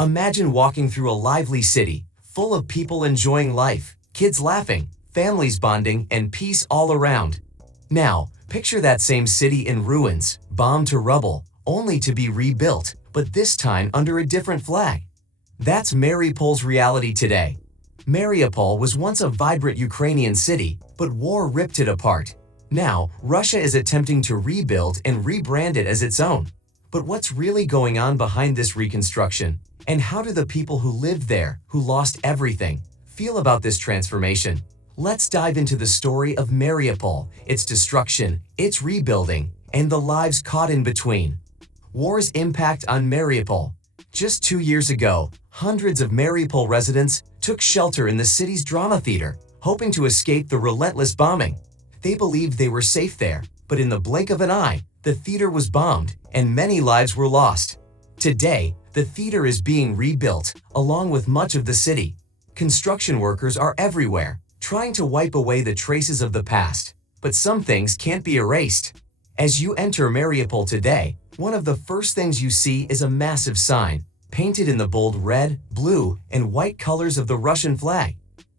Imagine walking through a lively city, full of people enjoying life, kids laughing, families bonding, and peace all around. Now, picture that same city in ruins, bombed to rubble, only to be rebuilt, but this time under a different flag. That's Mariupol's reality today. Mariupol was once a vibrant Ukrainian city, but war ripped it apart. Now, Russia is attempting to rebuild and rebrand it as its own. But what's really going on behind this reconstruction? And how do the people who lived there, who lost everything, feel about this transformation? Let's dive into the story of Mariupol, its destruction, its rebuilding, and the lives caught in between. War's impact on Mariupol. Just 2 years ago, hundreds of Mariupol residents took shelter in the city's drama theater, hoping to escape the relentless bombing. They believed they were safe there, but in the blink of an eye, the theater was bombed and many lives were lost. Today, the theater is being rebuilt, along with much of the city. Construction workers are everywhere, trying to wipe away the traces of the past. But some things can't be erased. As you enter Mariupol today, one of the first things you see is a massive sign, painted in the bold red, blue, and white colors of the Russian flag.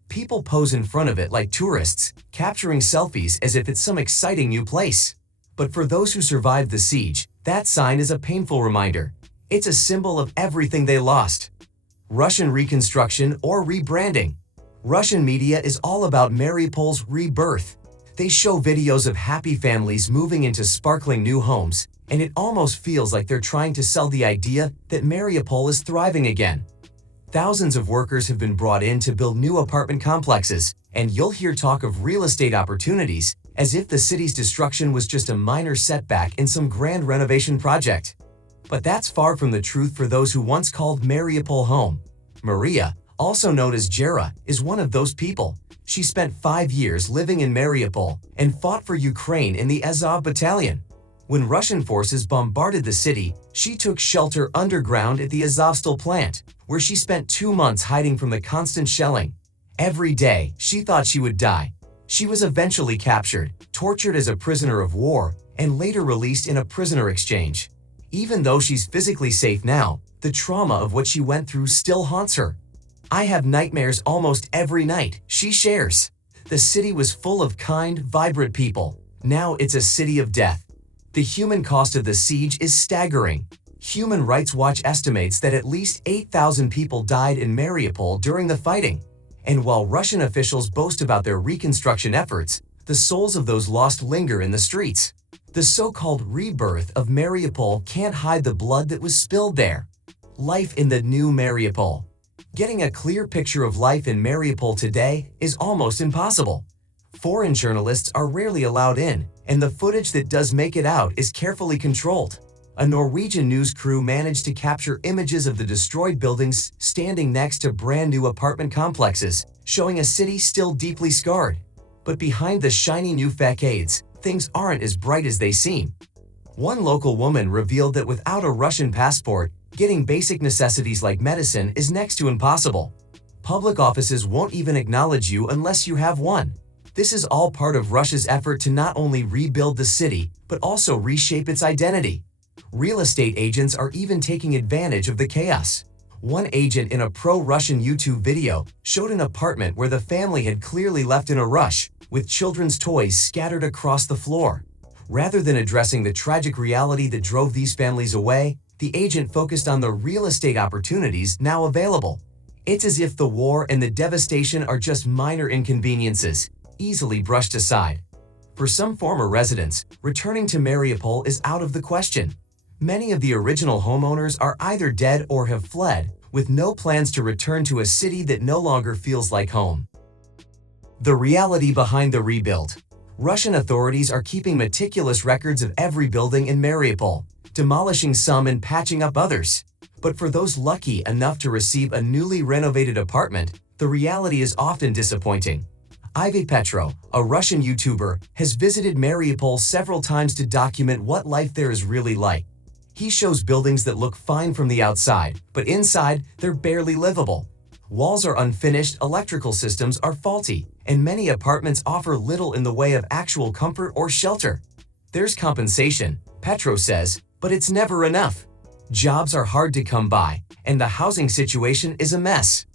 People pose in front of it like tourists, capturing selfies as if it's some exciting new place. But for those who survived the siege, that sign is a painful reminder. It's a symbol of everything they lost. Russian reconstruction or rebranding. Russian media is all about Mariupol's rebirth. They show videos of happy families moving into sparkling new homes, and it almost feels like they're trying to sell the idea that Mariupol is thriving again. Thousands of workers have been brought in to build new apartment complexes, and you'll hear talk of real estate opportunities as if the city's destruction was just a minor setback in some grand renovation project. But that's far from the truth for those who once called Mariupol home. Maria, also known as Jera, is one of those people. She spent 5 years living in Mariupol and fought for Ukraine in the Azov Battalion. When Russian forces bombarded the city, she took shelter underground at the Azovstal plant, where she spent 2 months hiding from the constant shelling. Every day, she thought she would die. She was eventually captured, tortured as a prisoner of war, and later released in a prisoner exchange. Even though she's physically safe now, the trauma of what she went through still haunts her. "I have nightmares almost every night," she shares. The city was full of kind, vibrant people. Now it's a city of death. The human cost of the siege is staggering. Human Rights Watch estimates that at least 8,000 people died in Mariupol during the fighting. And while Russian officials boast about their reconstruction efforts, the souls of those lost linger in the streets. The so-called rebirth of Mariupol can't hide the blood that was spilled there. Life in the new Mariupol. Getting a clear picture of life in Mariupol today is almost impossible. Foreign journalists are rarely allowed in, and the footage that does make it out is carefully controlled. A Norwegian news crew managed to capture images of the destroyed buildings standing next to brand new apartment complexes, showing a city still deeply scarred. But behind the shiny new facades, things aren't as bright as they seem. One local woman revealed that without a Russian passport, getting basic necessities like medicine is next to impossible. Public offices won't even acknowledge you unless you have one. This is all part of Russia's effort to not only rebuild the city, but also reshape its identity. Real estate agents are even taking advantage of the chaos. One agent in a pro-Russian YouTube video showed an apartment where the family had clearly left in a rush, with children's toys scattered across the floor. Rather than addressing the tragic reality that drove these families away, the agent focused on the real estate opportunities now available. It's as if the war and the devastation are just minor inconveniences, easily brushed aside. For some former residents, returning to Mariupol is out of the question. Many of the original homeowners are either dead or have fled, with no plans to return to a city that no longer feels like home. The reality behind the rebuild. Russian authorities are keeping meticulous records of every building in Mariupol, demolishing some and patching up others. But for those lucky enough to receive a newly renovated apartment, the reality is often disappointing. Ivy Petro, a Russian YouTuber, has visited Mariupol several times to document what life there is really like. He shows buildings that look fine from the outside, but inside, they're barely livable. Walls are unfinished, electrical systems are faulty, and many apartments offer little in the way of actual comfort or shelter. There's compensation, Petro says, but it's never enough. Jobs are hard to come by, and the housing situation is a mess.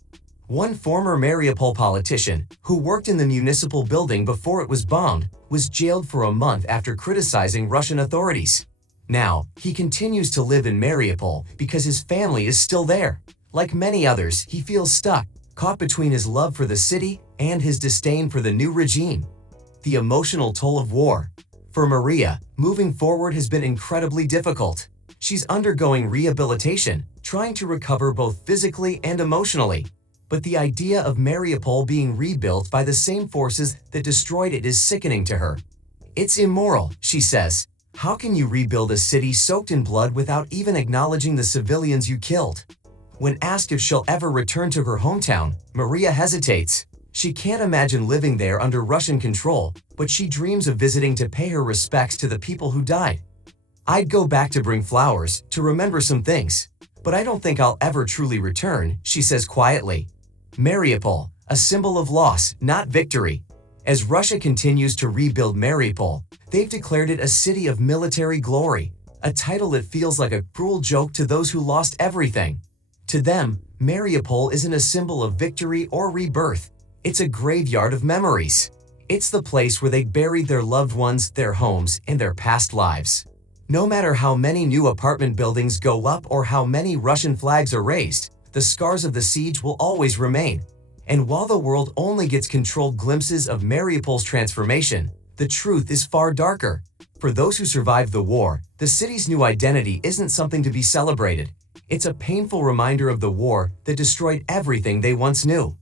One former Mariupol politician, who worked in the municipal building before it was bombed, was jailed for a month after criticizing Russian authorities. Now, he continues to live in Mariupol because his family is still there. Like many others, he feels stuck, caught between his love for the city and his disdain for the new regime. The emotional toll of war. For Maria, moving forward has been incredibly difficult. She's undergoing rehabilitation, trying to recover both physically and emotionally. But the idea of Mariupol being rebuilt by the same forces that destroyed it is sickening to her. It's immoral, she says. How can you rebuild a city soaked in blood without even acknowledging the civilians you killed? When asked if she'll ever return to her hometown, Maria hesitates. She can't imagine living there under Russian control, but she dreams of visiting to pay her respects to the people who died. I'd go back to bring flowers, to remember some things. But I don't think I'll ever truly return, she says quietly. Mariupol, a symbol of loss, not victory. As Russia continues to rebuild Mariupol, they've declared it a city of military glory, a title that feels like a cruel joke to those who lost everything. To them, Mariupol isn't a symbol of victory or rebirth. It's a graveyard of memories. It's the place where they buried their loved ones, their homes, and their past lives. No matter how many new apartment buildings go up or how many Russian flags are raised, the scars of the siege will always remain. And while the world only gets controlled glimpses of Mariupol's transformation, the truth is far darker. For those who survived the war, the city's new identity isn't something to be celebrated. It's a painful reminder of the war that destroyed everything they once knew.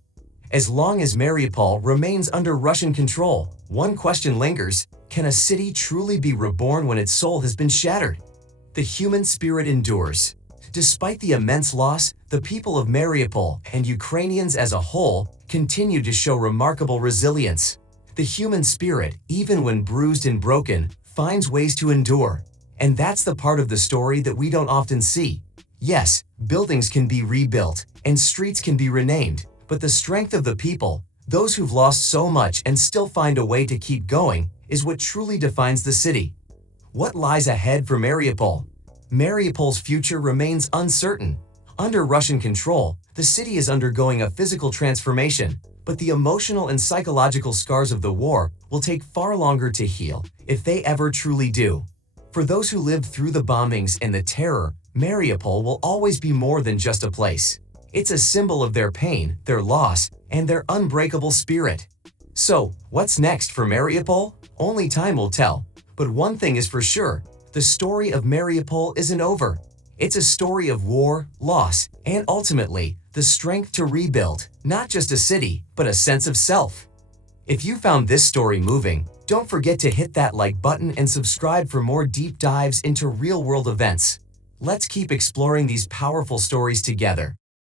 As long as Mariupol remains under Russian control, one question lingers: can a city truly be reborn when its soul has been shattered? The human spirit endures. Despite the immense loss, the people of Mariupol and Ukrainians as a whole continue to show remarkable resilience. The human spirit, even when bruised and broken, finds ways to endure. And that's the part of the story that we don't often see. Yes, buildings can be rebuilt and streets can be renamed, but the strength of the people, those who've lost so much and still find a way to keep going, is what truly defines the city. What lies ahead for Mariupol? Mariupol's future remains uncertain. Under Russian control, the city is undergoing a physical transformation, but the emotional and psychological scars of the war will take far longer to heal, if they ever truly do. For those who lived through the bombings and the terror, Mariupol will always be more than just a place. It's a symbol of their pain, their loss, and their unbreakable spirit. So, what's next for Mariupol? Only time will tell. But one thing is for sure: the story of Mariupol isn't over. It's a story of war, loss, and ultimately, the strength to rebuild, not just a city, but a sense of self. If you found this story moving, don't forget to hit that like button and subscribe for more deep dives into real-world events. Let's keep exploring these powerful stories together.